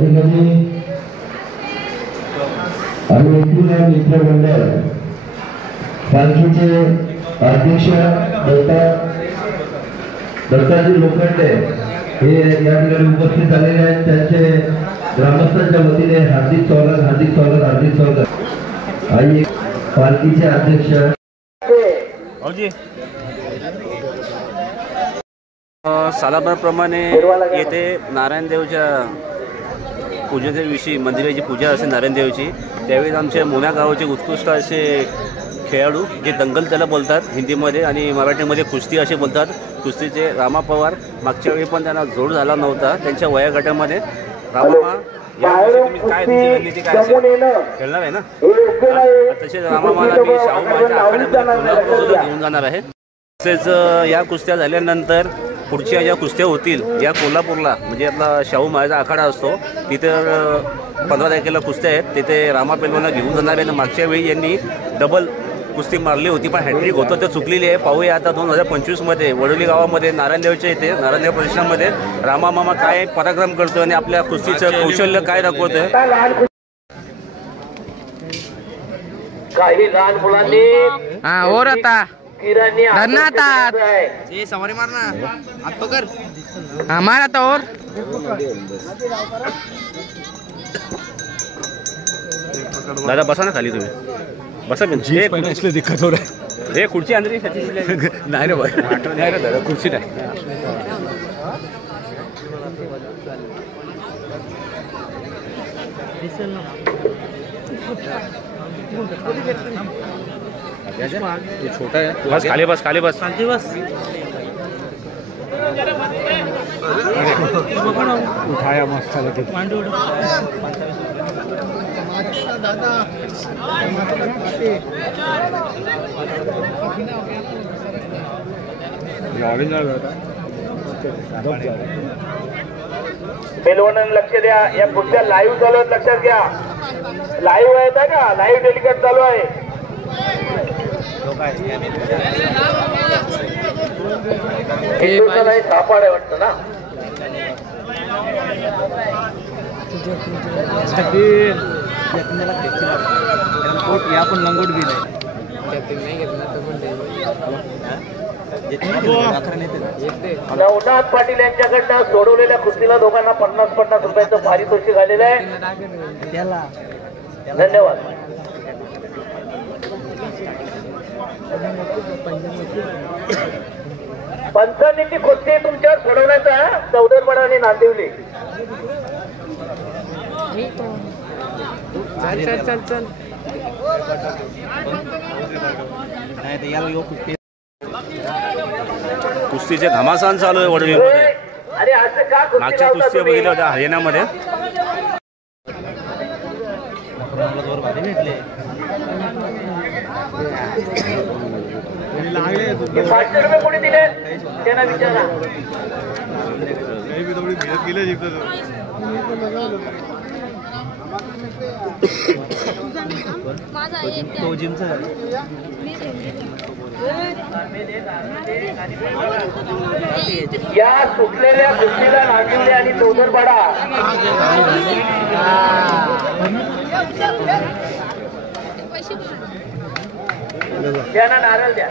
ठिकाणी आम्ही मित्र मंडळ पालखीचे अध्यक्ष दत्ताजी लोखंडे हे या ठिकाणी उपस्थित झालेले आहेत। त्यांचे ग्रामस्थांच्या वतीने हार्दिक स्वागत। आई पालखीचे अध्यक्ष सालाबारप्रमाणे येथे नारायणदेवच्या पूजेच्या दिवशी मंदिराची पूजा असे नारायणदेवची, त्यावेळी आमच्या मोन्या गावाचे उत्कृष्ट असे खेळाडू जे दंगल त्याला बोलतात हिंदीमध्ये आणि मराठीमध्ये कुस्ती असे बोलतात, कुस्तीचे रामा पवार मागच्या वेळी पण त्यांना जोड झाला नव्हता त्यांच्या वयागटामध्ये। रामा तुम्ही काय रणनीती काय खेळणार आहे ना? तसेच रामामाला मी शाहू महाराजांच्या आखाड्यामध्ये घेऊन जाणार आहे। तसेच या कुस्त्या झाल्यानंतर पुढच्या ज्या कुस्त्या होतील या कोल्हापूरला म्हणजे आपला शाहू महाराजा आखाडा असतो तिथे 15 तारखेला कुस्त्या आहेत, तिथे रामा पेलवाना घेऊन जाणार आहे। मागच्या वेळी यांनी डबल कुस्ती मारली होती पण हॅट्रिक होतं ते चुकलेली आहे। पाहूया आता 2025 मध्ये वडोली गावामध्ये नारायणदेवच्या इथे नारायणदेव परिसरामध्ये रामा मामा काय पराक्रम करतोय आणि आपल्या कुस्तीचं कौशल्य काय दाखवतोय। काही लहान मुलांनी और आता सवारी मारना हात पकड हमारा तो और दादा बसा ना खाली, तुम्ही बसा। इसलिए दिक्कत हो रहा है। हे खुर्ची अंदर नाही रे भाई, नाही रे दादा खुर्ची नाही। छोटा है बस, खाली बस उठाया मस्त पेलवानांनी लक्ष द्या, या कुस्त्या लाईव्ह चालू आहेत, लक्षात घ्या। लाईव्ह आहे का? लाईव्ह टेलिकास्ट चालू आहे। नाही सापाड आहे वाटतं ना? या पण लंगोट बी नवनाथ पाटील यांच्याकडनं सोडवलेल्या कुस्तीला दोघांना 50 रुपयाचं पारितोषिक आलेलं आहे। धन्यवाद। पंचांनी कुस्ती तुमच्यावर सोडवण्याचा चौदरपाडा आणि नांदिवली। चल कुस्तीचे घमासान चालू आहे वडवीमध्ये। अरे असं का मागच्या कुस्त्या बघितल्या होत्या हरियाणामध्ये। ₹500 कोणी दिले त्यांना विचारा। या सुटलेल्या कुस्तीला नांदिवली आणि चौदरपाडा त्यांना नारळ द्या।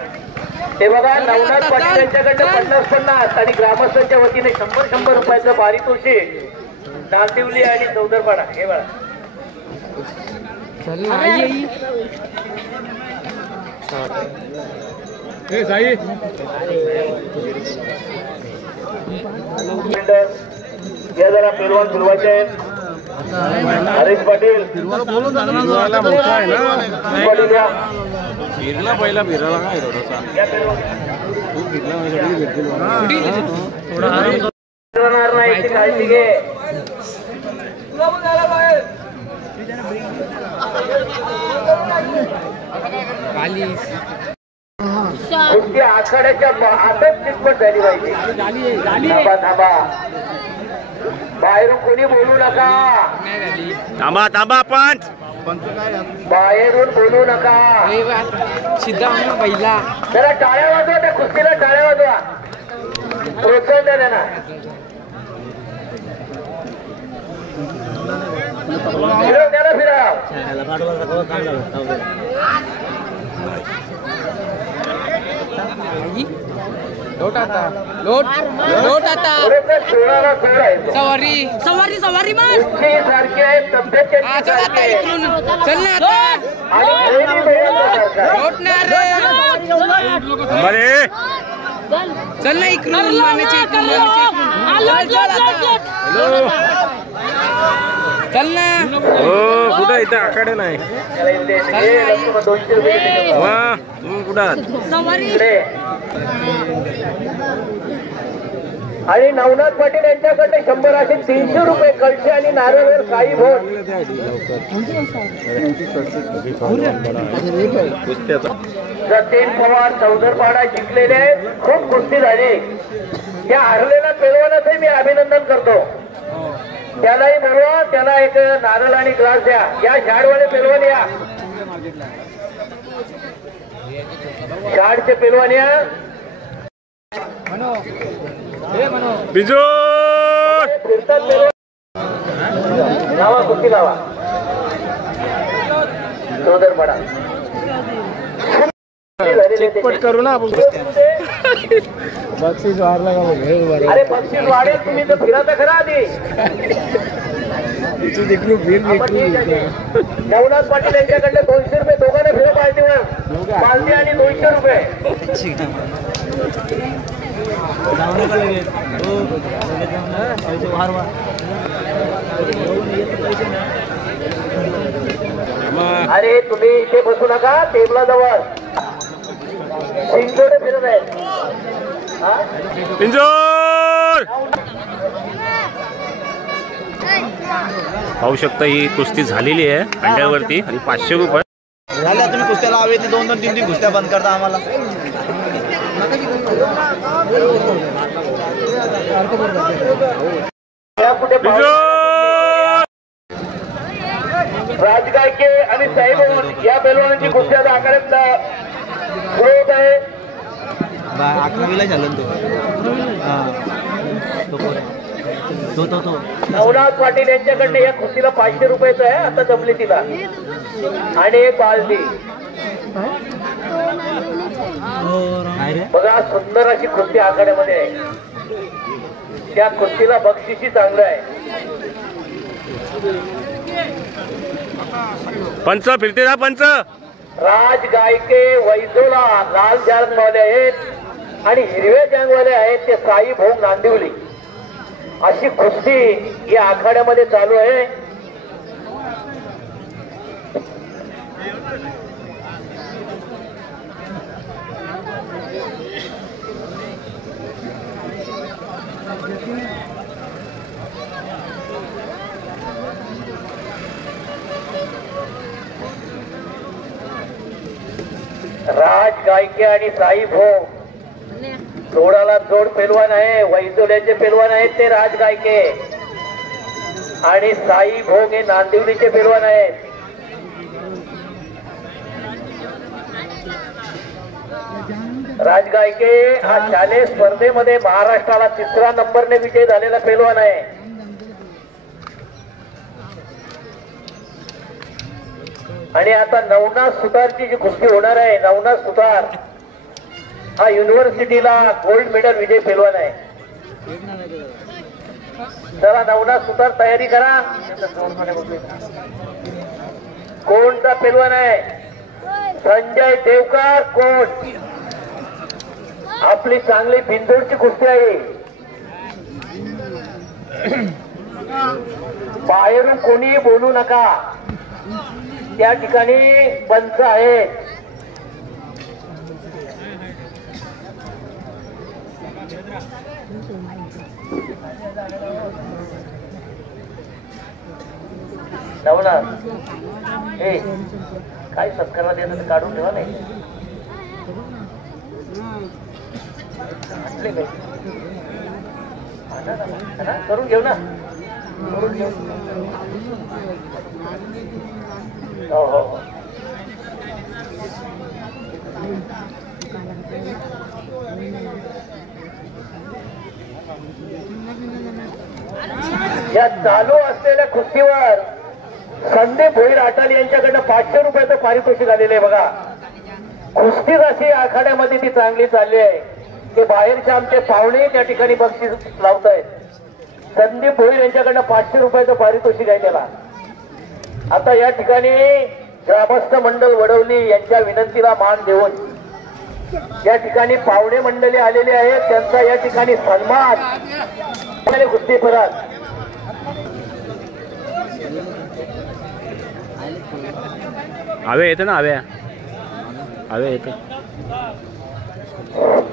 ते बघा, नवनाथ पाटील यांच्याकडनं 50 आणि ग्रामस्थांच्या वतीने 100 रुपयाचं पारितोषिक नांदिवली आणि चौदरपाडा। हे बघा या जरा पेलवान सुरुवाचे आहेत। हरीश पाटील फिरला पहिला फिरायला काय नाही, काळजी घे। कुस्ती आखाड्याच्या आतच चिटपट झाली पाहिजे। थांबा, बाहेरून कोणी बोलू नका। थांबा पंच, बाहेरून बोलू नका। पहिला जरा टाळ्या वाजवा, त्या कुस्तीला टाळ्या वाजवा, प्रोत्साहन द्या त्यांना। फिरव त्याला फिरव. लोट आता लोट लोट आता बरोबर सोळाला सोळा आहे. सवारी सवारी सवारी मग उंची सारखी आहे, तब्येत त्यांची चल आता सारखी आहे. इकडून चल ना आता आणि खेळणी वेळेनुसार आहे. लोट ना रे चल ना इकडून मानाचे इकडून चल ना कुठं इथं आकडे नाही त्याला इथे हे रक्कम 200 रुपये दिले. वा तुम्ही कुठं आहात? इकडे. आणि नवनाथ पाटील यांच्याकडे 100 असे 300 रुपये कळशे आणि नारळ काही भोट. जतीन पवार चौधरपाडा जिंकलेले आहेत. खूप कुस्ती झाली. या हरलेल्या पैलवानाचंही मी अभिनंदन करतो. त्यालाही बोलवा, त्याला एक नारळ आणि ग्लास द्या. या झाडवाले पैलवान या, झाडचे पैलवान या. बिजू फिरतात पैलवान. लावा कुस्ती लावा. चौधरपाडा चिटपट करू ना आपण बक्षीस वाढला का बघ अरे बक्षीस वाढेल. तुम्ही तर फिरा तर खरा आधी. नवनाथ पाटील यांच्याकडे 200 रुपये दोघांना फिरा पार्टीवर. पालती आणि 200 रुपये. अरे तुम्ही इथे बसू नका, टेबलाजवळ शिंगोडे फिरत आहेत. पिंजोर पाहू शकता ही कुस्ती झालेली आहे अंड्यावरती आणि 500 रुपये झाल्या. तुम्ही कुस्त्या लावे ते 2-2, 3-3 कुस्त्या बंद करता आम्हाला. कुठे राजगायके आणि साहेब या पैलवानांची कुस्ती आता आखाड्यात सुरू होत आहे. 11वीला झालं तो नवनाथ पाटील यांच्याकडे या कुस्तीला 500 रुपयाचं आहे. आता जमली तिला आणि एक बालदी. बघा सुंदर अशी कुस्ती आखाड्यामध्ये आहे. त्या कुस्तीला बक्षिसी चांगलं आहे. पंच फिरते ना पंच राज गायके वैजोला लाल जॅंगवाले आहेत आणि हिरव्या जॅंगवाले आहेत ते साई भोग नांदिवली. अशी कुस्ती या आखाड्यामध्ये चालू आहे. राज गायके आणि साई भोग जोडाला जोड पेलवान आहे. वैजोल्याचे पेलवान आहेत ते राज गायके आणि साई भोग हे नांदिवलीचे पेलवान आहेत. राज गायके हा शालेय स्पर्धेमध्ये महाराष्ट्राला 3रा नंबरने विजय झालेला पेलवान आहे. आणि आता नवनाथ सुतारची जी कुस्ती होणार आहे, नवनाथ सुतार हा युनिव्हर्सिटीला गोल्ड मेडल विजय पेलवान आहे. चला नवनाथ सुतार तयारी करा. कोणचा पेलवान आहे? संजय देवकर कोण. आपली चांगली बिंदूरची कुस्ती आहे. बाहेरून कोणी बोलू नका. त्या ठिकाणी पंच आहेत. नवनाथ हे काय सत्काराला द्यायचं काढून ठेवा नाही. करून घेऊ ना. करून घेऊ. हो हो हो. या चालू असलेल्या कुस्तीवर संदीप भोईर आटाल यांच्याकडनं 500 रुपयाचं पारितोषिक आलेलं आहे बघा. कुस्तीच अशी आखाड्यामध्ये ती चांगली चालली आहे की बाहेरचे आमचे पाहुणे त्या ठिकाणी बक्षीस लावतायत. संदीप भोईर यांच्याकडनं 500 रुपयाचं पारितोषिक आहे त्याला. आता या ठिकाणी ग्रामस्थ मंडळ वडवली यांच्या विनंतीला मान देऊन या ठिकाणी पाहुणे मंडळी आलेले आहेत, त्यांचा या ठिकाणी सन्मान कुस्ती परत. आवे येते ना, आवे येते.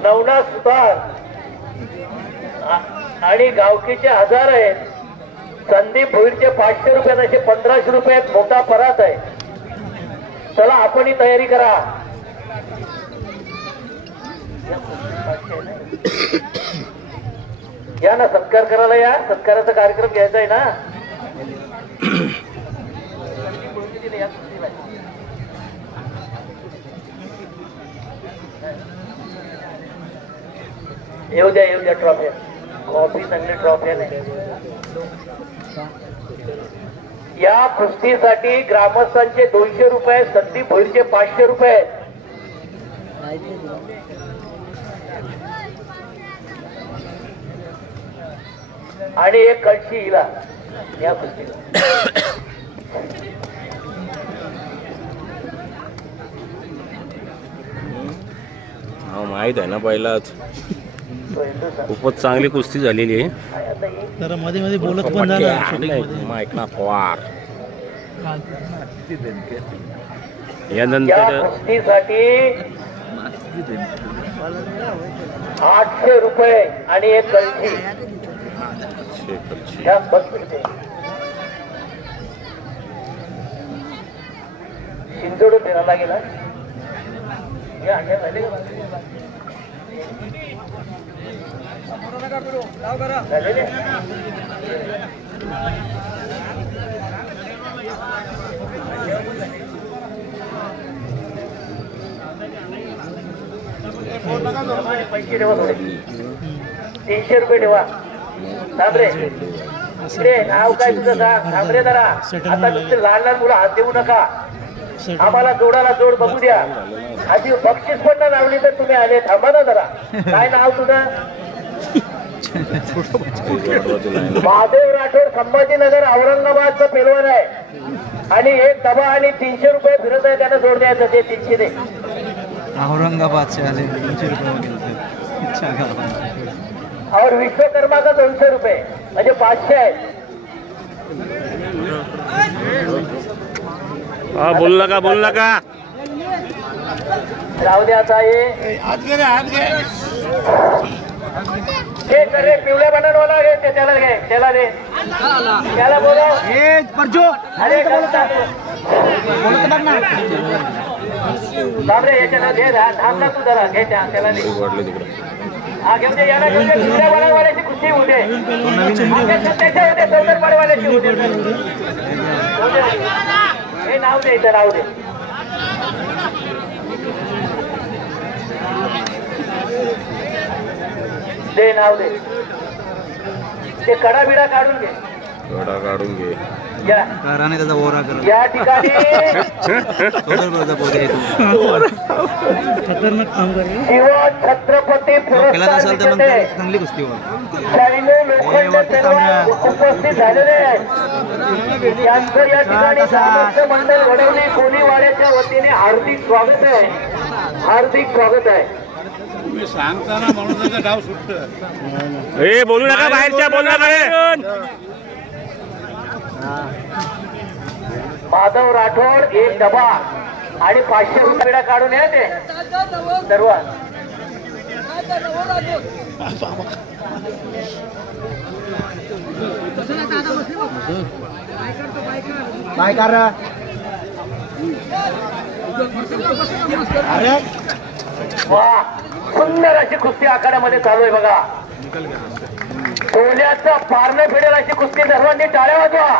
नवनाथ सुतार आणि गावकीचे 1000 आहेत. संदीप भोईरचे 500 रुपयात असे 1500 रुपयात मोठा परात आहे. चला आपणही तयारी करा. या ना सत्कार करायला या. सत्काराचा कार्यक्रम घ्यायचा आहे ना. येऊ द्या ट्रॉफी. कॉफी चांगली ट्रॉफी नाही. या कुस्तीसाठी ग्रामस्थांचे 200 रुपये, संदीप भोईरचे 500 रुपये. आणि एक कळशी हिला या कुस्तीला. माहित आहे ना पहिलाच. खूपच चांगली कुस्ती झालेली आहे. जरा मध्ये मध्ये बोलत पण झालं. ऐकना पवार या यानंतर कुस्तीसाठी 800 रुपये आणि एक कळशी. शिंदोडून फिरायला गेला. पैसे ठेवा थोडे. 300 रुपये ठेवा. थांबरे इकडे नाव काय तुझं सांग. थांबरे जरा. आता तुमचे लहान मुलं हात देऊ नका. आम्हाला जोडाला जोड बघू द्या. आधी बक्षीस पण ना लावली तर तुम्ही आले. थांबा ना जरा. काय नाव तुझं. महादेव राठोड, संभाजीनगर औरंगाबादचं पेलवान आहे. आणि एक डबा आणि 300 रुपये फिरत आहे. त्यांना जोड द्यायचं. ते 300 दे. औरंगाबाद से आले 300 रुपये. और विश्वकर्मा का 200 रुपये म्हणजे 500 आहेत. बोल नका. राहू द्या. आता हे करे पिवळ्या बटनवाला घे. त्याला घे. त्याला दे. त्याला बोलव. अरे बापरे याच्याला दे. थांबला तू जरा. घे त्याला दे. हा घेऊन दे. याला घेऊन दे. पिवळ्या बटनवाल्याची कुस्ती होऊ दे. त्याच्या होते सौदर पाडवाल्याची होऊ दे. हे नाव दे. इथं नाव दे. दे नाव दे. ते कडा बिडा काढून घे. या ठिकाणी शिवा छत्रपती पुरस्कार चांगली कुस्ती उपस्थित झालेले आहेत. त्यांचं या ठिकाणी ग्रामस्थ मंडळ वडवली कोलीवाड्याच्या वतीने हार्दिक स्वागत आहे. हार्दिक स्वागत आहे. सांगताना म्हणून गाव सुटत. बोलू नका. बाहेरच्या बोलू नका. माधव राठोड एक डबा आणि 500 रुपये काढून या. ते सर्व काय कर. अरे वा. सुंदर अशी कुस्ती आखाड्यामध्ये चालू आहे बघा. सोन्याचं पारणं फिडेल अशी कुस्ती. सर्वांनी टाळ्या वाजवा.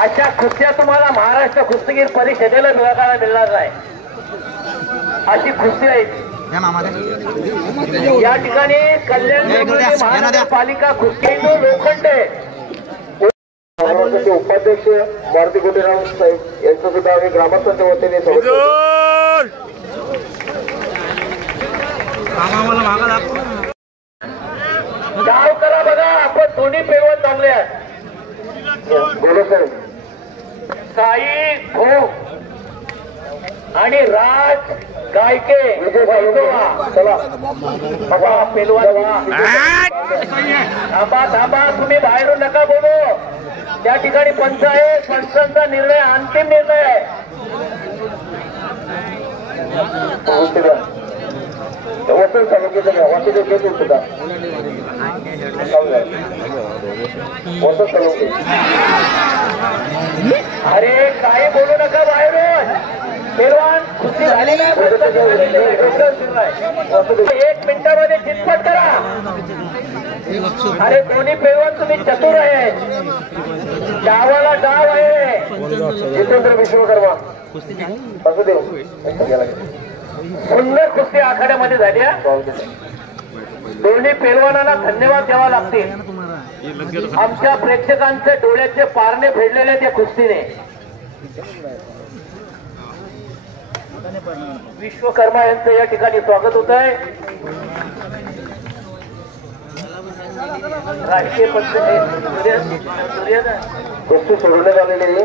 अशा कुस्त्या तुम्हाला महाराष्ट्र कुस्तीगीर परिषदेला बघायला मिळणार नाही. अशी कुस्ती आहे. या ठिकाणी कल्याण महानगरपालिका कुस्ती लोखंडे मंडळाचे उपाध्यक्ष मारुती गोटेराव साहेब यांचं सुद्धा आम्ही ग्रामस्थांच्या वतीने गाव करा बघा. आपण दोन्ही पेरवत चांगले आहेत. साई भोग आणि राज गायके चला बाबा पेलवा. थांबा थांबा, तुम्ही बाहेरून नका बोलू. त्या ठिकाणी पंच आहे, पंचांचा निर्णय अंतिम निर्णय आहे. वसंत तालुक्याचा वसंत घेतो सुद्धा वसंत तालुके. अरे काही बोलू नका बाहेरून. पेलवान खुशी झाली नाही. 1 मिनिटामध्ये चितपट करा. अरे दोन्ही पेलवान तुम्ही चतुर आहे. डावाला डाव आहे. जितेंद्र विश्वकर्मा असू देऊ. सुंदर कुस्ती आखाड्यामध्ये झाल्या. दोन्ही पेलवानाला धन्यवाद द्यावा लागतील. आमच्या प्रेक्षकांचे डोळ्याचे पारणे फेडलेले त्या कुस्तीने. विश्वकर्मा यांचं या ठिकाणी स्वागत होत आहे. राजकीय कुस्ती सोडवण्यात आलेली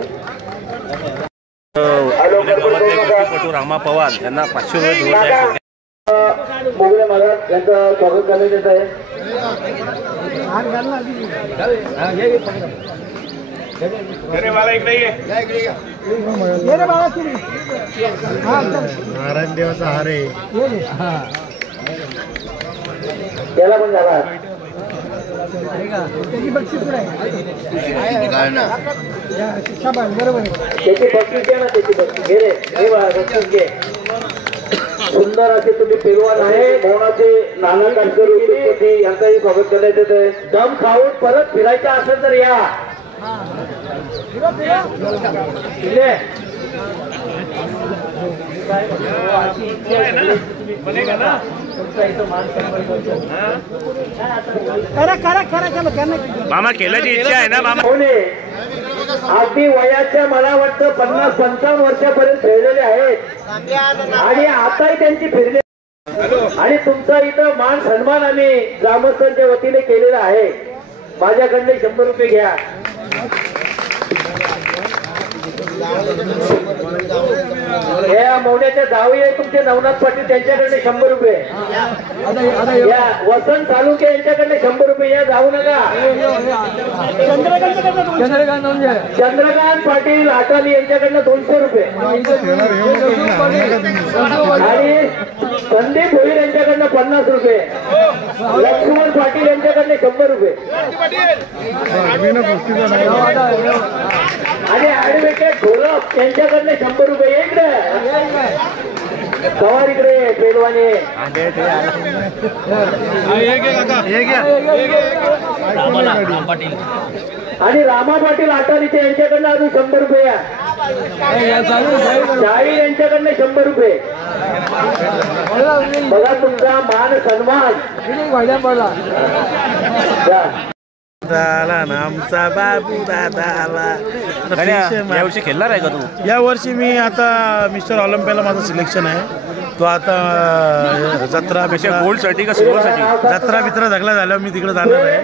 कुस्तीपटू रामा पवार यांना 500 रुपये मोगले महाराज यांचं स्वागत करण्यात येत आहे. नारायण देवाचा हार आहे. त्याला पण झाला. त्याची बक्षीस घ्या ना. त्याची बक्षीस घे रे. बक्षीस घे. सुंदर असे तुम्ही पेलवान आहे. मोहनाचे नाना काटकर यांचाही स्वागत करण्यात येत आहे. दम खाऊन परत फिरायचं असेल तर या. मामा केल्याची इच्छा आहे ना मामा. अगदी वयाच्या मला वाटतं 50-55 वर्षापर्यंत खेळलेले आहेत आणि आताही त्यांची फिरले. आणि तुमचा इथं मान सन्मान आम्ही ग्रामस्थांच्या वतीने केलेला आहे. माझ्याकडले 100 रुपये घ्या. या मौण्याच्या जावई आहे तुमचे नवनाथ पाटील, त्यांच्याकडे 100 रुपये. या वसंत तालुके यांच्याकडे 100 रुपये. या जाऊ नका. चंद्रकांत पाटील आटाली यांच्याकडनं 200 रुपये आणि संदीप भोईर यांच्याकडनं 50 रुपये. लक्ष्मण पाटील यांच्याकडनं 100 रुपये आणि ऍडव्होकेट ढोलक यांच्याकडनं 100 रुपये. इकडे सवार इकडे पेलवाने आणि रामा पाटील आटारीचे यांच्याकडनं अजून 100 रुपये. शाहीर यांच्याकडनं 100 रुपये. बघा तुमचा मान सन्मान. आला ना आमचा बाबू दादा आला. यावर्षी खेळणार आहे का तू? या वर्षी मी आता मिस्टर ऑलिम्पियाला माझं सिलेक्शन आहे. तो आता जत्रा गोल्ड साठी का सिल्वर साठी? जत्रा बित्रा सगळं झाल्यावर मी तिकडे जाणार आहे.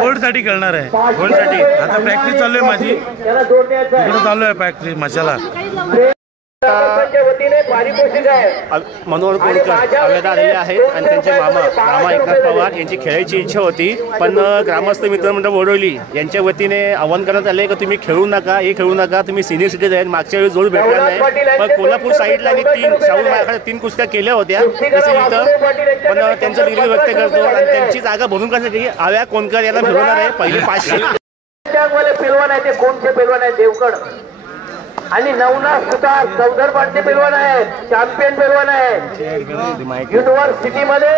गोल्ड साठी खेळणार आहे. गोल्ड साठी आता प्रॅक्टिस चालू आहे माझी. तिकडे चालू आहे प्रॅक्टिस मशाला. वतीने पारितोषिक आहे. मनोहर कोळकर अवेदा आलेले आहेत आणि त्यांचे मामा रामा एकनाथ पवार यांची खेळायची इच्छा होती, पण ग्रामस्थ मित्रमंडळ बोडवली यांच्या वतीने आवाहन करण्यात आले की तुम्ही खेळू नका, हे खेळू नका, तुम्ही सिनियर सिटीजन आहेत. मागच्या वेळी जोड भेटला नाही, पण कोल्हापूर साईडला आणि 3 शाहू महाराजांनी 3 कुस्त्या केल्या होत्या तसे इथं. पण त्यांचं दिल्ली व्यक्त करतो आणि त्यांची जागा भरून काढण्यासाठी आव्या कोणकर यांना फिरवणार आहे. पहिली 500 पेलवान आहे. ते कोणचे पेलवान आहे? देवगड आणि नवनाथ सुतार चौधरपाटचे पेलवान आहेत. चॅम्पियन पेलवान आहे युनिव्हर्सिटीमध्ये.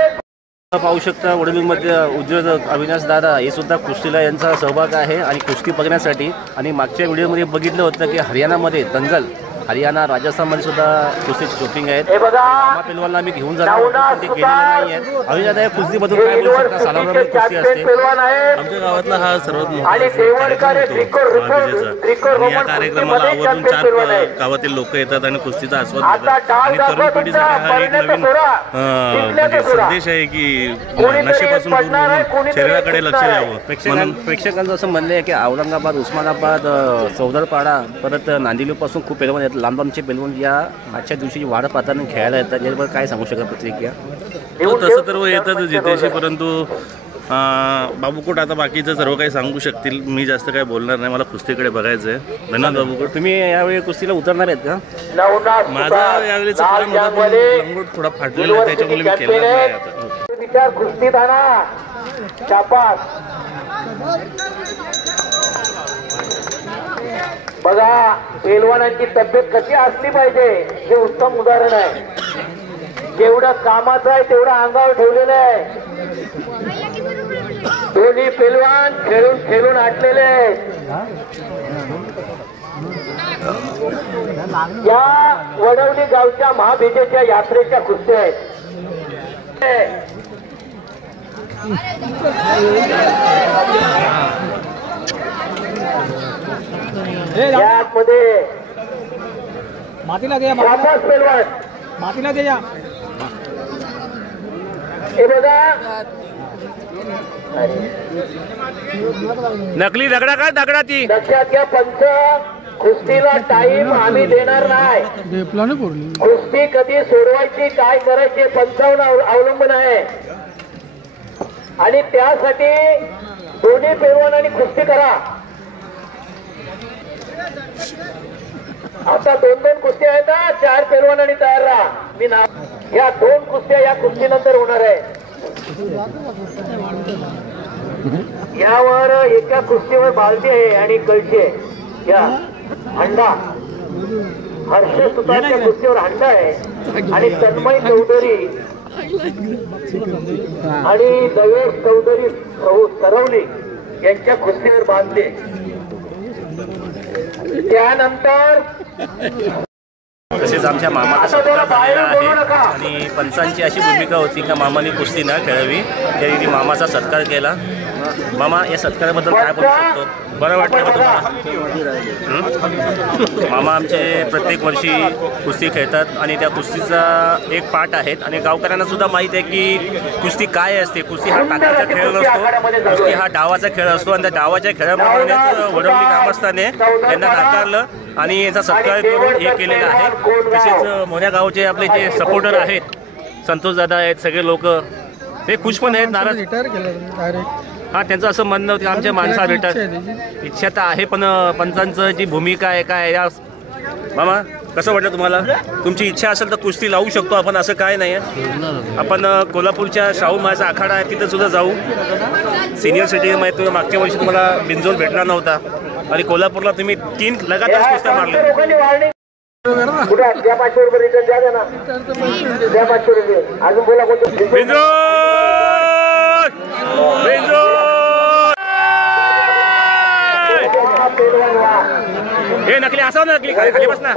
पाहू शकता वडोदीमध्ये उज्ज्वल अविनाश दादा हे सुद्धा कुस्तीला यांचा सहभाग आहे आणि कुस्ती बघण्यासाठी. आणि मागच्या व्हिडिओमध्ये बघितलं होतं की हरियाणामध्ये दंगल हरियाणा राजस्थानमध्ये सुद्धा कुस्तीची शूटिंग आहेत. हे बघा मामा पेलवानला मी घेऊन जाणार होतो, पण ते गेलेले नाही आहेत. अजून आता या कुस्तीमधून काय बोलू शकता? सालावरमध्ये कुस्ती असते. आमच्या गावातला हा सर्वात मोठा कार्यक्रम होतो महाविजेचा, आणि या कार्यक्रमाला आवर्जून 4 गावातील लोक येतात आणि कुस्तीचा आस्वाद घेतात. आणि तरुण पिढीसाठी हा एक नवीन म्हणजे संदेश आहे की नशेपासून दूर राहून शरीराकडे लक्ष द्यावं. म्हणून प्रेक्षकांचं असं म्हणणं आहे की औरंगाबाद, उस्मानाबाद, चौदरपाडा, परत नांदिवलीपासून खूप पेलवान आहेत. लांब लांबचे पेलवान या आजच्या दिवशी वाढ पाहताना खेळायला येतात. यावर काय सांगू शकता प्रतिक्रिया? तसं तर येतात जितेशी, परंतु बाबूकोट आता बाकीचं सर्व काही सांगू शकतील. मी जास्त काही बोलणार नाही, मला कुस्तीकडे बघायचं आहे. धन्यवाद बाबूकोट. तुम्ही यावेळी कुस्तीला उतरणार आहेत का? माझा यावेळेचा प्लॅन होता, लंगोट थोडा फाटलेला आहे, त्याच्यामुळे मी केला नाही आता. विचार कुस्ती दाना शाबास. बघा पेलवानांची तब्येत कशी असली पाहिजे हे उत्तम उदाहरण आहे. जेवढं कामाचं आहे तेवढं अंगावर ठेवलेलं आहे. दोन्ही पेलवान खेळून खेळून आटलेले आहेत. या वडवली गावच्या महाभिजेच्या यात्रेच्या कुस्त्या आहेत. यामध्ये मातीला घ्या, शाबास पेलवान. मातीला घ्या. हे बघा नकली दगडा काय दगडा ती लक्षात घ्या पंच, कुस्तीला टाईम आम्ही देणार नाही. कुस्ती कधी सोडवायची काय करायचे पंचावर अवलंबून आहे. आणि त्यासाठी दोन्ही पेलवानांनी कुस्ती करा. आता 2-2 कुस्त्या आहेत ना, 4 पेलवानांनी तयार राहा. मी ना या 2 कुस्त्या या कुस्तीनंतर होणार आहे. यावर एका कुस्तीवर बालदी आहे आणि कळशी आहे. या हंडा हर्ष सुतारच्या कुस्तीवर हंडा आहे आणि तन्मय चौधरी आणि दवेश चौधरी सरवली यांच्या कुस्तीवर बांधले. त्यानंतर तसेच आमच्या मामाचा सत्कार झालेला आहे आणि पंचांची अशी भूमिका होती का मामाने कुस्ती न खेळावी, त्यावेळी मामाचा सत्कार केला. मामा या सत्काराबद्दल काय बोलू शकतो? बरं वाटतं का तुम्हाला? मामा आमचे प्रत्येक वर्षी कुस्ती खेळतात आणि त्या कुस्तीचा एक पार्ट आहेत. आणि गावकऱ्यांना सुद्धा माहीत आहे की कुस्ती काय असते. कुस्ती हा टाकाचा खेळ नसतो, कुस्ती हा डावाचा खेळ असतो. आणि त्या डावाच्या खेळाप्रमाणेच वडवली ग्रामस्थाने यांना नाकारलं आणि याचा सत्कार करून हे केलेलं आहे. तसेच मोन्या गावचे आपले जे सपोर्टर आहेत, संतोष दादा आहेत, सगळे लोक हे खुश पण आहेत, नाराज. हां, त्यांचं असं म्हणणं होतं की आमच्या माणसा भेटत इच्छा तर आहे, पण पंचांचं जी भूमिका आहे काय या. मामा कसं वाटलं तुम्हाला? तुमची इच्छा असेल तर कुस्ती लावू शकतो आपण, असं काय नाही आहे. आपण कोल्हापूरच्या शाहू महाराज आखाडा आहे तिथं सुद्धा जाऊ. सिनियर सिटीजन माहिती तुम्ही मागच्या वर्षी तुम्हाला बिंजोल भेटला नव्हता आणि कोल्हापूरला तुम्ही 3 लगातार कुस्त्या मारल्या. कुठं द्या 500 रुपये रिटर्न द्या ना, द्या 500 रुपये. अजून बोला कोणतं हे नकली असावं ना, नकली खाली बस ना.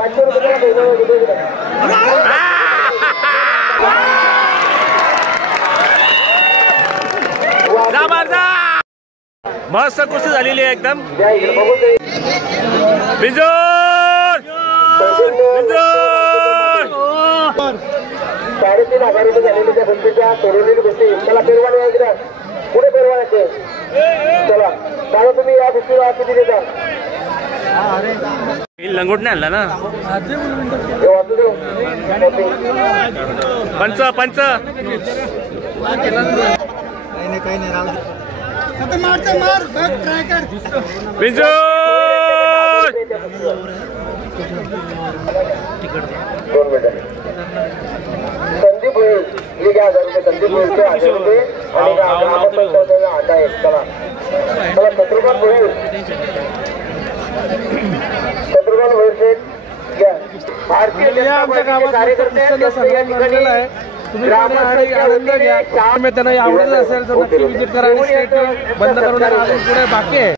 मस्त कुस्ती झालेली आहे एकदम. ₹3,500 झालेली त्या कुस्तीच्या सोडवलेली कुस्ती. चला पेरवान यायचं पुढे पेरवानाचे. चला सांगा तुम्ही या कुस्तीला किती देता? लंगोट नाही आणला ना. वाचू देऊ पंच पंच संदीप होईल हे घ्या. संदीप होईल आणि अंडा आहे. चला चला शत्रुघ्न होईल, शत्रुघ्न होईल घ्या. भारतीय जनता पार्टीचे कार्यकर्ते या ठिकाणी त्यांना आवडत असेल तर नक्की विजिट करा. बंद करून पुढे बाकी आहे.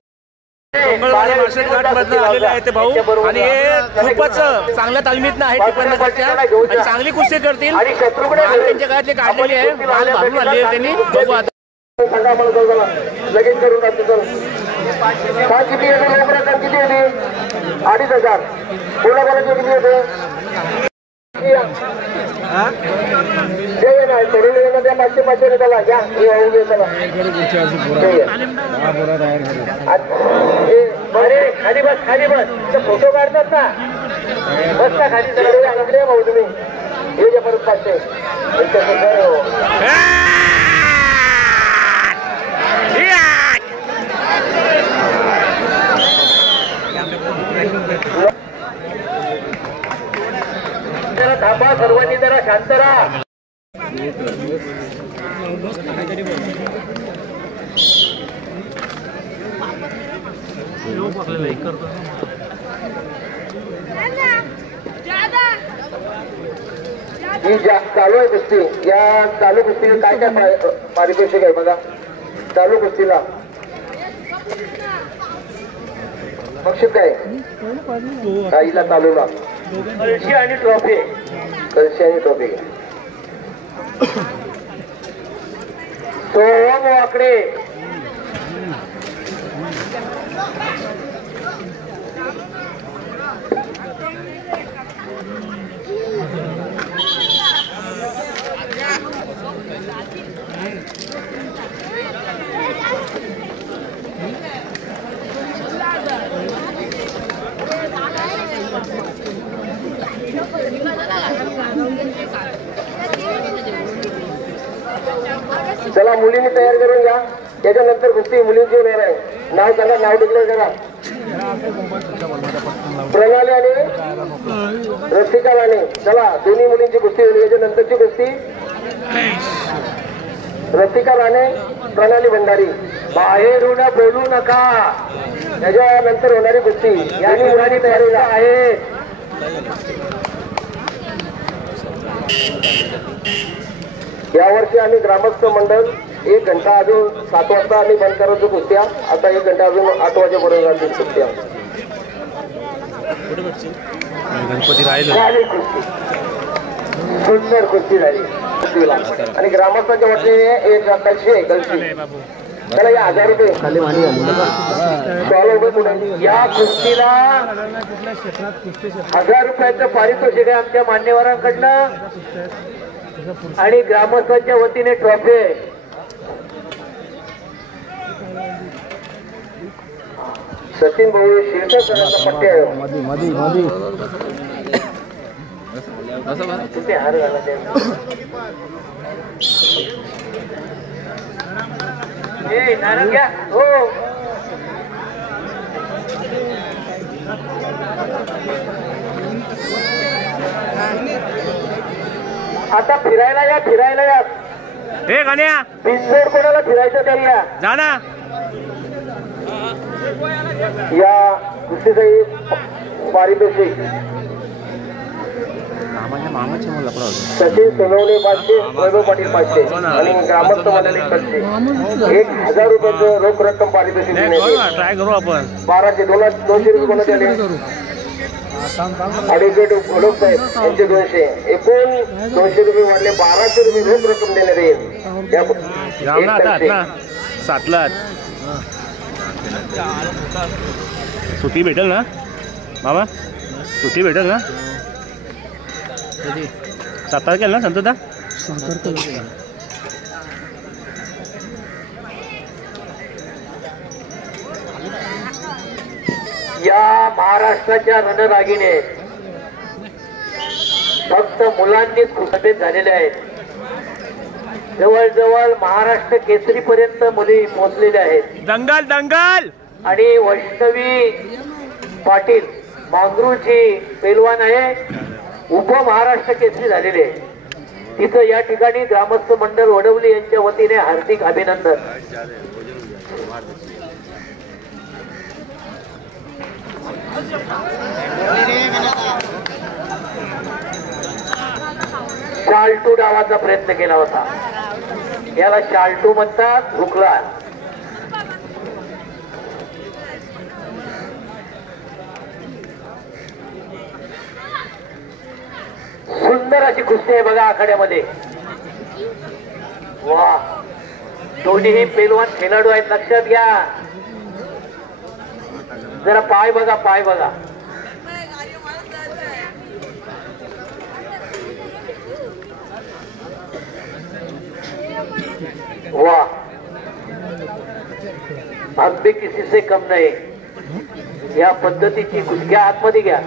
मंगळवारी मार्शल घाट मधनं आलेले आहे ते भाऊ आणि हे खूपच चांगल्या तालमीतनं आहे टिपणनगरच्या आणि चांगली कुस्ती करतील. त्यांच्या काळातली काढलेली आहे, माल भाजून आणली आहे त्यांनी. बघू आता लगेच करून टाकतो. किती येते लोकरात किती येते 2500 कोणाकोणाचे किती येते नाही सोडून येणं त्या 500 त्याला घ्या त्याला अरे खाली बस खाली बस फोटो काढतात ना बस ना खाली जरा भाऊ तुम्ही हे जे परत 500 जरा थांबा सर्वांनी जरा शांत राहा. ही चालू आहे कुस्ती. या चालू कुस्तीला काय काय पारितोषिक आहे बघा. चालू कुस्तीला बक्षीस काय काहीला चालूला कळशी आणि ट्रॉफी. कळशी आणि ट्रॉफी सोहम वाकडे चला मुलींनी तयार करून घ्या. त्याच्यानंतर कुस्ती मुलींची होणार आहे. नाव सांगा, नाव डिक्लेअर करा. प्रणाली आणि रसिका राणे. चला दोन्ही मुलींची कुस्ती होईल. याच्यानंतरची कुस्ती रसिका राणे प्रणाली भंडारी. बाहेरून बोलू नका. त्याच्यानंतर होणारी कुस्ती यांनी मुलांनी तयारीला आहे. यावर्षी आम्ही ग्रामस्थ मंडळ 1 घंटा अजून 7 वाजता आम्ही बंद करायचो कुस्त्या. आता 1 घंटा अजून 8 वाजेपर्यंत राहतील कुस्त्या. गणपती राहिलं सुंदर कुस्ती झाली आणि ग्रामस्थांच्या वतीने एक कळशी आहे. कळशी त्याला या 1000 रुपये या कुस्तीला 1000 रुपयाचं पारितोषिक आहे आमच्या मान्यवरांकडनं आणि ग्रामस्थांच्या वतीने ट्रॉफी आहे. सचिन भाऊ शिरसाट सरांचा पट्टे आहे. कुठे हार झाला ते नारळ घ्या. हो आता फिरायला या फिरायला या. हे गाण्या बिनजोड कोणाला फिरायचं तरी या जा ना. या कुस्तीचाही पारितोषिक सचिन सोनवणे 500 वैभव पाटील 500 आणि ग्रामस्थ मंडळी 500 1000 रुपयाचं रोख रक्कम पारितोषिक ट्राय करू आपण. 1200 200 रुपये कोणाचे आले. ॲडव्होकेट घोडक साहेब यांचे 200 एकूण 200 रुपये वाढले. 1200 रुपये रोख रक्कम देण्यात येईल. सातला सुट्टी भेटेल ना मामा. सुट्टी भेटेल ना 7 तारखेला ना संतोदा. या महाराष्ट्राच्या रणरागिने फक्त मुलांनीच कुस्तीत झालेले आहेत. जवळजवळ महाराष्ट्र केसरी पर्यंत मुली पोहोचलेल्या आहेत. दंगल दंगल आणि वैष्णवी पाटील मांगरूची पैलवान आहे. उप महाराष्ट्र केसरी झालेले आहे. तिथं या ठिकाणी ग्रामस्थ मंडळ वडवली यांच्या वतीने हार्दिक अभिनंदन. शाल्टू डावाचा प्रयत्न केला होता. याला शाल्टू म्हणतात. हुकला सुंदर अशी कुस्ती आहे बघा आखाड्यामध्ये. वा, दोन्हीही पेलवान खेळाडू आहेत, लक्षात घ्या. जरा पाय बघा, पाय बघा. वाह, अगदी किसी से कम नाही. या पद्धतीची कुस्ती आतमध्ये घ्या.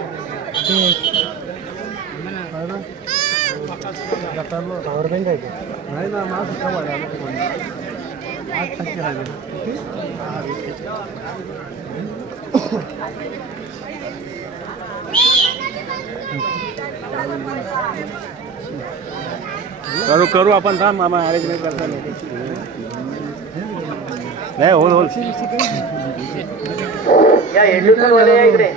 करू आपण थांब मामा अरेंजमेंट करता नाही होल या एंडुसन वाले या इकडे.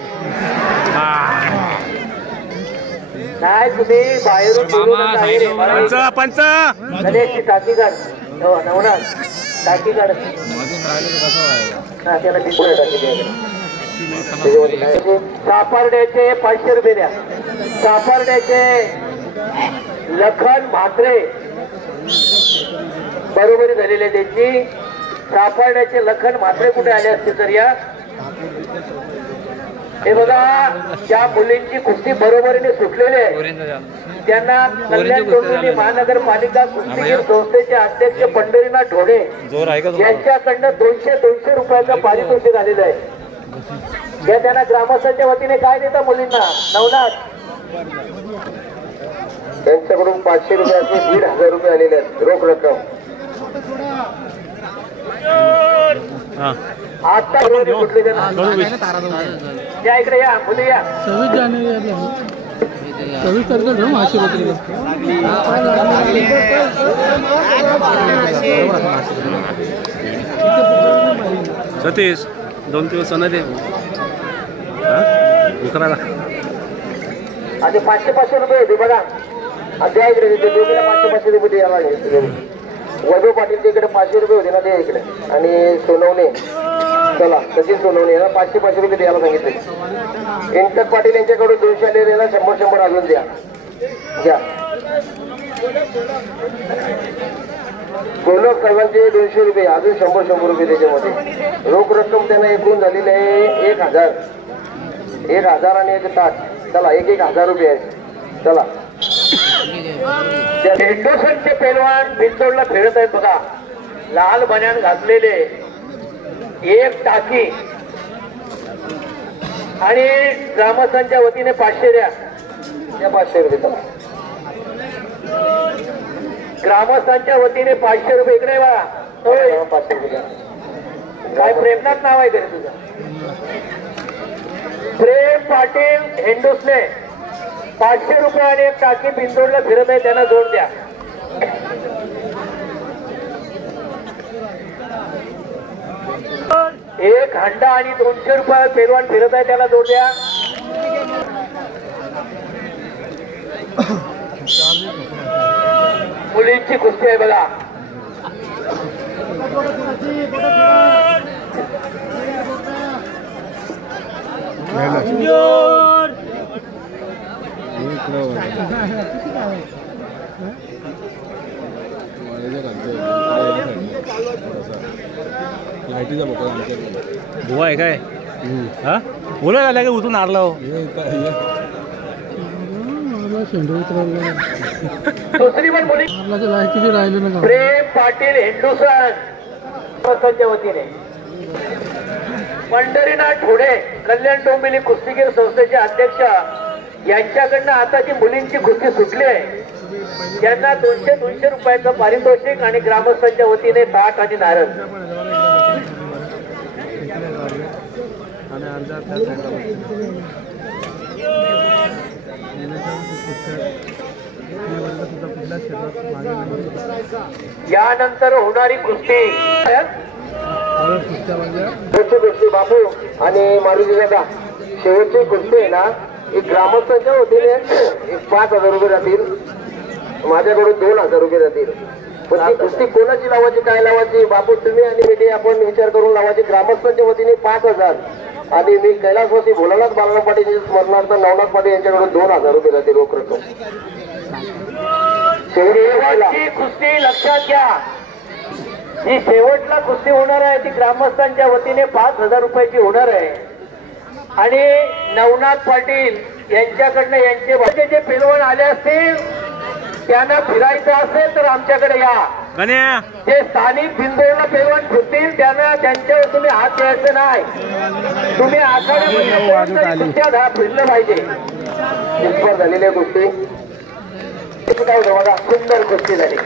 काय तुम्ही बाहेरून बोलू नका. पंच गणेशची टाकी काढ. हो, नवनाथ टाकी काढ. त्याला तिकडे टाकी द्या. सापरड्याचे 500 रुपये द्या. सापरड्याचे लखन म्हात्रे बरोबरी झालेली आहे त्यांची. सापडण्याचे लखन म्हात्रे कुठे आले असते तर या. हे बघा, ज्या मुलींची कुस्ती बरोबरीने सुटलेली आहे त्यांना कल्याण डोंबिवली महानगरपालिका कुस्तीगीर संस्थेचे अध्यक्ष पंढरीनाथ ढोणे यांच्याकडनं 200 रुपयाचं पारितोषिक आलेलं आहे. या त्यांना ग्रामस्थांच्या वतीने काय देता मुलींना? नवनाथ त्यांच्याकडून 500 रुपयाचे 1,500 रुपये आलेले आहेत रोख रक्कम. आता कुठले या इकडे या, मुली या. 26 जानेवारी 26 तारखेला महाशिवरात्री. सतीश 2 दिवस सोनं दे उकराला. आणि 500 रुपये होते बघा. द्या इकडे, दोघीला 500 रुपये द्यायला. वैभव पाटीलच्या इकडे 500 रुपये होते ना, द्या इकडे. आणि सोनवणे, चला सचिन सोनवणे यांना 500 रुपये द्यायला सांगितले. इंटर पाटील यांच्याकडून 200 आले, यांना 100 अजून द्या. घ्या. गोलक सर्वांचे 200 रुपये, अजून 100 रुपये त्याच्यामध्ये. रोख रक्कम त्यांना एकूण झालेली आहे 1,000 आणि 1 ताट. चला 1,000 रुपये आहे. चला, हिंदुस्थानचे पेलवान बिंदोडला फिरत आहेत बघा. लाल बन्यान घातलेले, 1 टाकी आणि ग्रामस्थांच्या वतीने 500 द्या. 500 रुपये. चला, ग्रामस्थांच्या वतीने 500 रुपये इकडे बघा. 500 रुपये. काय प्रेमनाथ नाव आहे तरी तुझं? प्रेम पाटील हिंदुसने 500 रुपये आणि 1 टाकी बिंदोडला फिरत आहे, त्यांना जोड द्या. एक हंडा आणि 200 रुपये पेलवान फिरत आहे, त्याला जोड द्या. मुलींची कुस्ती आहे बघा. बुवा आहे काय? हा बोला झाल्या काय उतरून आरला हो. दुसरी पण मुली प्रेम पाटील हिंदुस्थानच्या वतीने पंढरीनाथ ढोणे कल्याण डोंबिवली कुस्तीगीर संस्थेचे अध्यक्ष यांच्याकडनं आता जी मुलींची कुस्ती सुटली आहे त्यांना 200 रुपयाचं पारितोषिक आणि ग्रामस्थांच्या वतीने ताट आणि नारळ. यानंतर होणारी कुस्ती बापू आणि मारुती दादा शेवटची कुस्ती आहे ना, एक ग्रामस्थांच्या वतीने 5,000 रुपये राहतील, माझ्याकडून 2,000 रुपये राहतील. पण ती कुस्ती कोणाची लावायची, काय लावायची बापू तुम्ही आणि मी आपण विचार करून लावायची. ग्रामस्थांच्या वतीने 5,000 आणि मी कैलासवासी भोलानाथ बालनाथ पाटील स्मरणार्थ नवनाथ पाटील यांच्याकडून 2,000 रुपये राहतील रोख रक्कम. शेवटची कुस्ती लक्षात घ्या, जी शेवटला कुस्ती होणार आहे ती ग्रामस्थांच्या वतीने 5,000 रुपयाची होणार आहे. आणि नवनाथ पाटील यांच्याकडनं यांचे जे पेलवण आले असतील त्यांना फिरायचं असेल तर आमच्याकडे या. जे स्थानिक बिंदूला पेलवण फिरतील त्यांना त्यांच्यावर तुम्ही हात द्यायचं नाही. तुम्ही आखाड्यामध्ये कुस्त्या फिरलं पाहिजे. निष्फळ झालेली कुस्ती बघा, सुंदर कुस्ती झाली.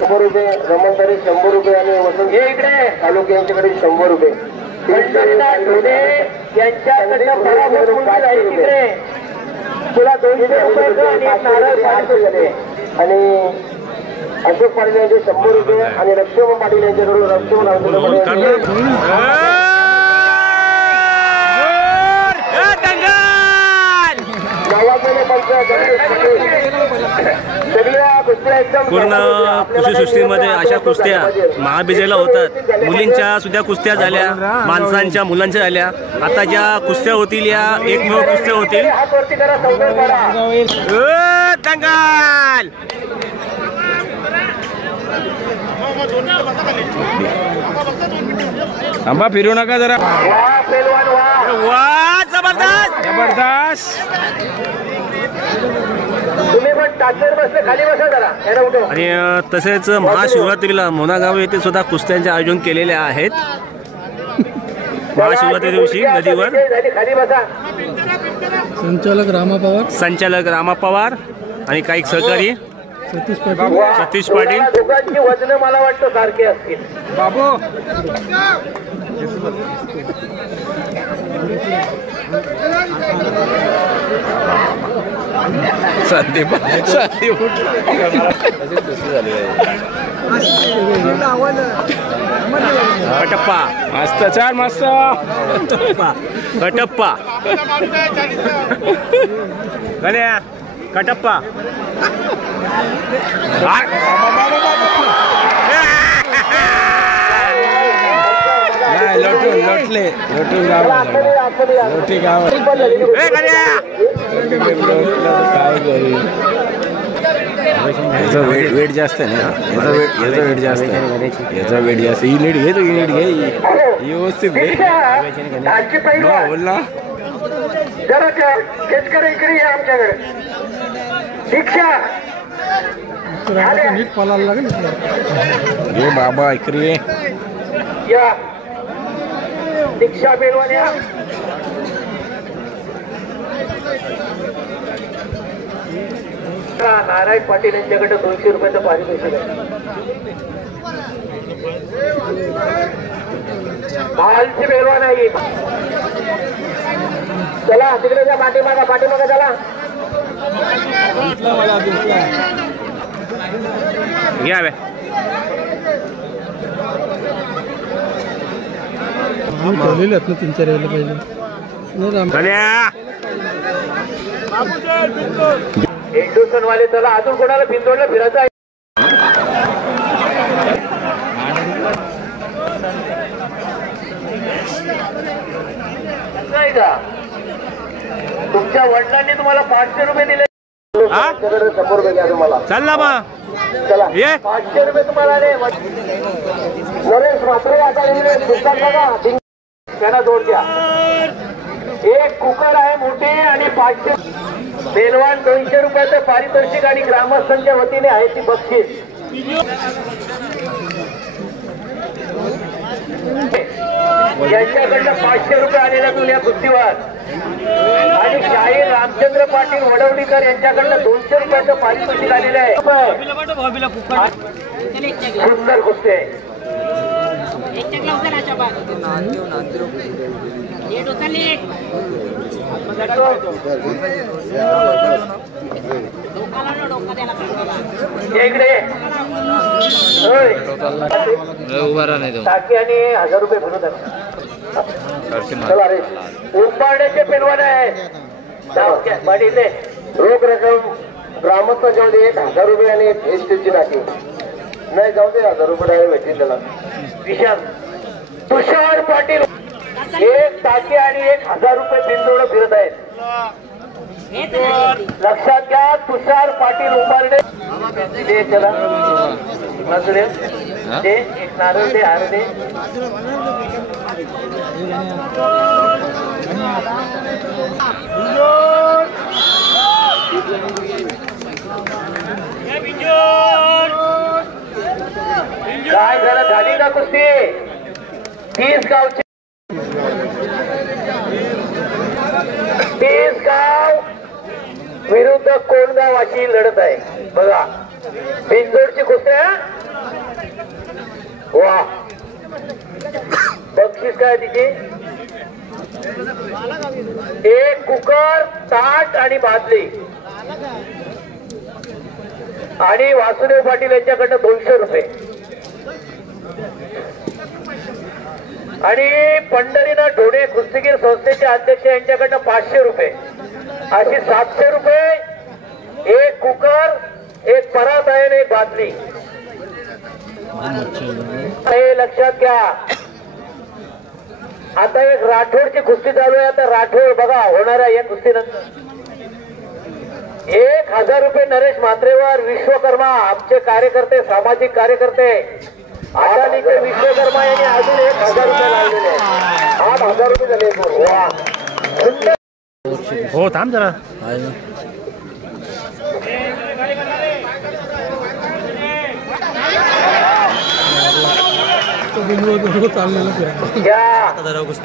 100 रुपये रमणदारी, 100 रुपये आणि वसंत हे इकडे तालुके यांच्याकडे 100 रुपये. यांच्याकडनं पराभव झाली तिकडे तुला 200 रुपयाचं आणि नारळ झाले. आणि अशोक पाटील यांचे 100 रुपये आणि लक्ष्मण पाटील यांच्याकडून लक्ष्मण पूर्ण कुस्तीसृष्टीमध्ये अशा कुस्त्या महाबीजेला होतात. मुलींच्या सुद्धा कुस्त्या झाल्या, माणसांच्या मुलांच्या झाल्या. आता ज्या कुस्त्या होतील या एकमेव कुस्त्या होतील. दंगल आंबा फिरू नका जरा. वा जबरदस्त जबरदस्त. तुम्ही पण टाचर बसले खाली बसा जरा. आणि तसेच महाशिवरात्रीला मोनागाव येथे सुद्धा कुस्त्यांचे आयोजन केलेले आहेत. महाशिवरात्री दिवशी नदीवर खाली बसा. संचालक रामा पवार आणि काही सहकारी सतीश पाटील. दोघांची वजन मला वाटतं सारखे असतील. बाबू संदीप कटप्पा मस्त, चार मस्त. कटप्पा गण्या कटप्पा. लोटले लोटून गाव लोटी गाव काय करू. याचा वेट जास्त आहे ना, याचा वेट जास्त आहे, याचा वेट जास्त. ही नीट घे, तू ही नीट घे, व्यवस्थित घे. बोल ना जरा केसकर इकडे या आमच्याकडे. दीक्षा नीट पळायला लागेल. घे बाबा इकडे या. दीक्षा बेलवान या. नारायण पाटील यांच्याकडे 200 रुपयाचं पारितोषिक आहे. महालची बेलवान आहे. चला तिकडे जा, पाठीमागा पाठीमागा चला. घ्या ठेवलेले आहेत ना 3-4 वेळेला पहिले. इंडोसनवाले चला. अजून कोणाला भिंदोडला फिरायचं आहे नाही का? तुमच्या वडिलांनी तुम्हाला 500 रुपये दिले. 100 रुपये घ्या तुम्हाला. चल ना बा. चला 500 रुपये तुम्हाला. नरेश मात्र आता त्यांना जोड द्या. एक कुकर आहे मोठे आणि 500. बेलवान 200 रुपयाचं पारितोषिक आणि ग्रामस्थांच्या वतीने आहे ती बक्षीस. यांच्याकडनं 500 रुपये आलेल्या जुन्या कुस्तीवर. आणि शाहीर रामचंद्र पाटील वडवलीकर यांच्याकडनं 200 रुपयाचं पारितोषिक आलेलं आहे. सुंदर कुस्ती आहे. उभा राहा नाही टाकी आणि 1000 रुपये भरून उंबारड्याचे पेलवान आहे. पाटील रोख रक्कम ग्रामस्थांच्या 1000 रुपये आणि एक स्टीलची टाकी. नाही जाऊ दे, 1000 रुपये भेटतील त्याला. विशाल तुषार पाटील एक टाकी आणि 1000 रुपये बिंदोड फिरत आहेत. लक्षात घ्या तुषार पाटील उपारडे दे चला बाजूला दे एक नारळ दे हार दे काय झालं झाली का कुस्ती 30 गावची 30 गाव विरुद्ध कोणगाव अशी लढत आहे बघा बिंदोडची कुस्ती वा बक्षीस काय तिची एक कुकर ताट आणि बादली आणि वासुदेव पाटील यांच्याकडनं 200 रुपये आणि पंढरीनाथ ढोणे कुस्तीगीर संस्थेचे अध्यक्ष यांच्याकडनं 500 रुपये अशी 700 रुपये एक कुकर एक परात आहे आणि एक बादली हे लक्षात घ्या आता एक राठोडची कुस्ती चालू आहे आता राठोड बघा होणाऱ्या या कुस्तीनंतर 1000 रुपये नरेश म्हात्रेवर विश्वकर्मा आमचे कार्यकर्ते सामाजिक कार्यकर्ते अडाणीचे विश्वकर्मा यांनी अजून 1000 रुपये लावलेले आहेत 8000 रुपये झाले वा हो थांब जरा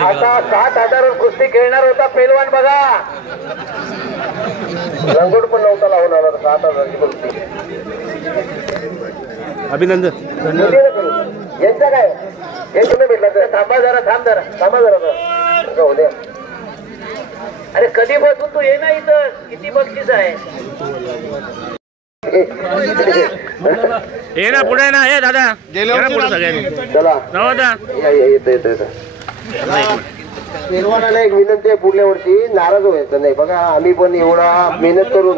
आता 7000 कुस्ती खेळणार होता पेलवान बघा रंगोट पण नव्हता लावणार 7000ची कुस्ती अभिनंदन यांचा काय हे तुम्ही भेटला तर थांबा जरा हो द्या अरे कधीपासून तू ये ना इथं किती बक्षीस आहे ये ना पुढे ना हे दादा पुढे सगळ्यांनी चला दादा पेलवानाला एक विनंती आहे पुढल्या वर्षी नाराज व्हायचं नाही बघा आम्ही पण एवढा मेहनत करून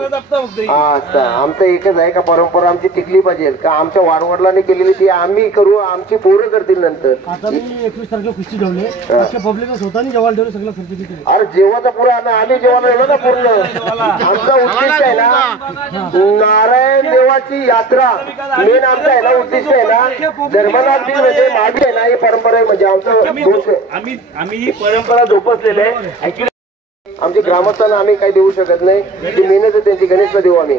आमचं एकच आहे का परंपरा आमची टिकली पाहिजे का आमच्या वाडवडिलांनी केलेली ती आम्ही करू आमची पोरं करतील नंतर आता मी 21 तारखेला कुस्ती ठेवली अख्ख्या पब्लिक स्वतःनी जेवायला ठेवलं सगळं खर्च किती अरे जेव्हाचा पुरा आम्ही जेव्हा ठेवलं ना पूर्ण आमचा उद्देश आहे ना नारायण देवाची यात्रा मेन आमचा आहे ना उद्देश आहे ना धर्मनाथ म्हणजे मागे आहे ना ही परंपरा आहे म्हणजे आमचं आम्ही ही परंपरा जोपासलेले आहे आमची ग्रामस्थांना आम्ही काही देऊ शकत नाही जी मेहनत आहे त्यांची गणेशला देऊ आम्ही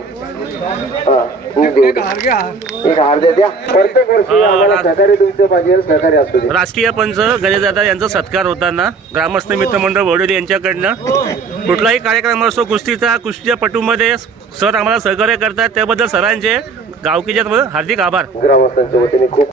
एक हार द्या प्रत्येक वर्षी आम्हाला सहकार्य तुमचं पाहिजे सहकार्य असतो राष्ट्रीय पंच गणेशदादा यांचा सत्कार होताना ग्रामस्थ मित्र मंडळ वडोली यांच्याकडनं कुठलाही कार्यक्रम असतो कुस्तीचा कुस्तीच्या पटूमध्ये सर आम्हाला सहकार्य करतात त्याबद्दल सरांचे गावकीच्या हार्दिक आभार ग्रामस्थांच्या वतीने खूप